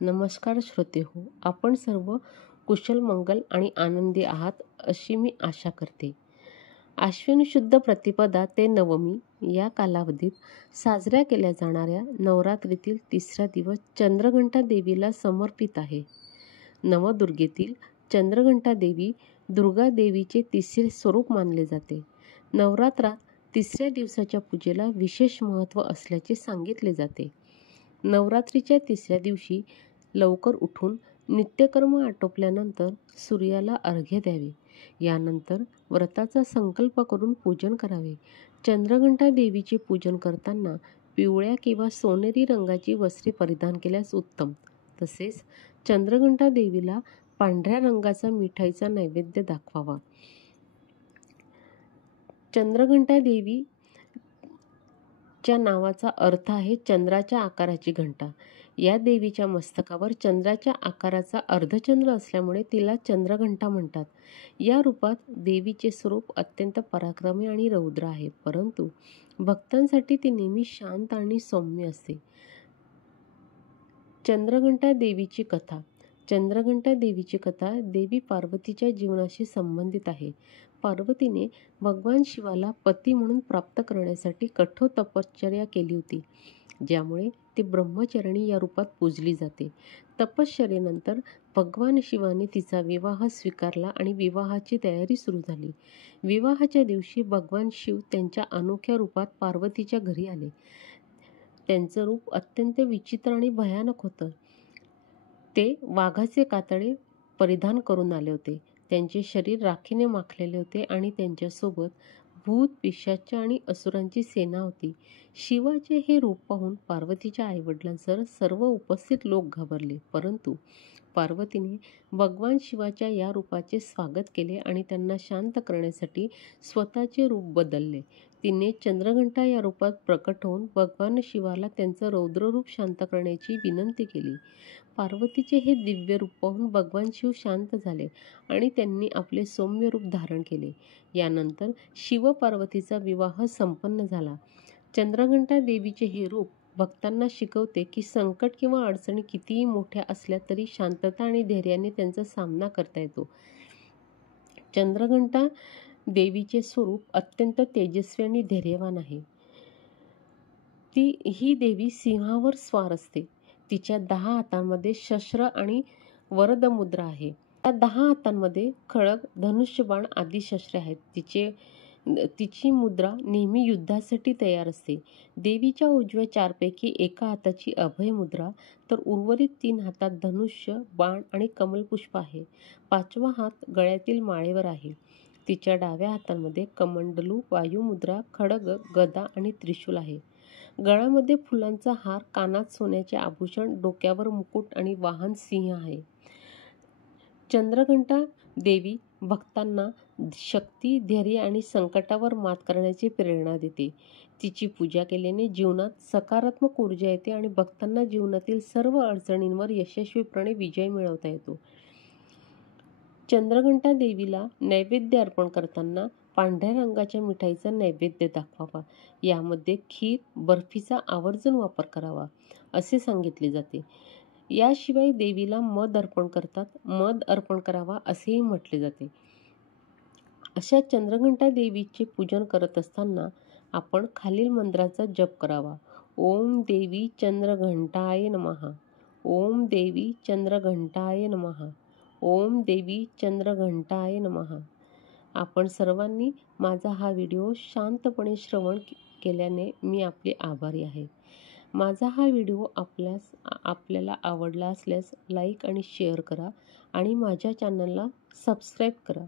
नमस्कार श्रोते हो, आपण सर्व कुशल मंगल आणि आनंदी आहात अशी मी आशा करते. आश्विन शुद्ध प्रतिपदा ते नवमी या कालावधीत साजऱ्या केल्या जाणाऱ्या नवरात्रीतील तिसरा दिवस चंद्रघंटा देवीला समर्पित आहे. नवदुर्गेतील चंद्रघंटा देवी दुर्गा देवीचे तिसरे स्वरूप मानले जाते. नवरात्रात तिसऱ्या दिवसाच्या पूजेला विशेष महत्त्व असल्याचे सांगितले जाते. नवरात्रीच्या तिसऱ्या दिवशी लवकर उठून नित्यकर्म आटोपल्यानंतर सूर्याला अर्घ्य द्यावे. यानंतर व्रताचा संकल्प करून पूजन करावे. चंद्रघंटा देवीचे पूजन करताना पिवळ्या किंवा सोनेरी रंगाची वस्त्रे परिधान केल्यास उत्तम. तसेच चंद्रघंटा देवीला पांढऱ्या रंगाचा मिठाईचा नैवेद्य दाखवावा. चंद्रघंटा देवी च्या नावाचा अर्थ आहे चंद्राच्या आकाराची घंटा. या देवीच्या मस्तकावर चंद्राच्या आकाराचा अर्धचंद्र असल्यामुळे तिला चंद्रघंटा म्हणतात. या रूपात देवीचे स्वरूप अत्यंत पराक्रमी आणि रौद्र आहे, परंतु भक्तांसाठी ती नेहमी शांत आणि सौम्य असते. चंद्रघंटा देवीची कथा. चंद्रघंटा देवीची कथा देवी पार्वतीच्या जीवनाशी संबंधित आहे. पार्वतीने भगवान शिवाला पती म्हणून प्राप्त करण्यासाठी कठोर तपश्चर्या केली होती, ज्यामुळे ती ब्रह्मचारिणी या रूपात पूजली जाते. तपश्चर्येनंतर भगवान शिवाने तिचा विवाह स्वीकारला आणि विवाहाची तयारी सुरू झाली. विवाहाच्या दिवशी भगवान शिव त्यांच्या अनोख्या रूपात पार्वतीच्या घरी आले. त्यांचं रूप अत्यंत विचित्र आणि भयानक होतं. ते वाघाचे कातडे परिधान करून आले होते. त्यांचे शरीर राखीने माखलेले होते आणि त्यांच्यासोबत भूत, पिशाच आणि असुरांची सेना होती. शिवाचे हे रूप पाहून पार्वतीच्या आईवडिलांसह सर्व उपस्थित लोक घाबरले, परंतु पार्वतीने भगवान शिवाच्या या रूपाचे स्वागत केले आणि त्यांना शांत करण्यासाठी स्वतःचे रूप बदलले. तिने चंद्रघंटा या रूपात प्रकट होऊन भगवान शिवाला त्यांचं रौद्र रूप शांत करण्याची विनंती केली. पार्वतीचे हे दिव्य रूप पाहून भगवान शिव शांत झाले आणि त्यांनी आपले सौम्य रूप धारण केले. यानंतर शिव पार्वतीचा विवाह संपन्न झाला. चंद्रघंटा देवीचे हे रूप भक्तांना शिकवते की संकट किंवा अडचणी कितीही मोठ्या असल्या तरी शांतता आणि धैर्याने त्यांचा सामना करता येतो. चंद्रघंटा देवीचे स्वरूप अत्यंत तेजस्वी आणि धैर्यवान आहे. ही देवी सिंहावर स्वार असते. तिच्या 10 हातांमध्ये शस्त्र आणि वरद मुद्रा आहे. या 10 हातांमध्ये खड्ग, धनुष्यबाण आदी शस्त्रे आहेत. तिची मुद्रा नेहमी युद्धासाठी तयार असते. देवीच्या उजव्या 4 पैकी एका हाताची अभय मुद्रा, तर उर्वरित 3 हातात धनुष्य, बाण आणि कमलपुष्प आहे. 5वा हात गळ्यातील माळेवर आहे. तिच्या डाव्या हातामध्ये कमंडलू, वायुमुद्रा, खड्ग, गदा आणि त्रिशूल आहे. गळ्यामध्ये फुलांचा हार, कानात सोन्याचे आभूषण, डोक्यावर मुकुट आणि वाहन सिंह आहे. चंद्रघंटा देवी भक्तांना शक्ती, धैर्य आणि संकटावर मात करण्याची प्रेरणा देते. तिची पूजा केल्याने जीवनात सकारात्मक ऊर्जा येते आणि भक्तांना जीवनातील सर्व अडचणींवर यशस्वीपणे विजय मिळवता येतो. चंद्रघंटा देवीला नैवेद्य अर्पण करताना पांढऱ्या रंगाच्या मिठाईचा नैवेद्य दाखवावा. यामध्ये खीर, बर्फीचा आवर्जून वापर करावा असे सांगितले जाते. याशिवाय देवीला मध अर्पण करतात. मध अर्पण करावा असेही म्हटले जाते. अशा चंद्रघंटा देवीचे पूजन करत असताना आपण खालील मंत्राचा जप करावा. ओम देवी चंद्रघंटाय नमः. ओम देवी चंद्रघंटाय नमः. ओम देवी चंद्रघंटाय नमः. आपण सर्वांनी माझा हा व्हिडिओ शांतपणे श्रवण केल्याने मी आपले आभारी आहे. माझा हा व्हिडिओ आपल्याला आवडला असल्यास लाईक आणि शेअर करा आणि माझ्या चॅनलला सबस्क्राईब करा.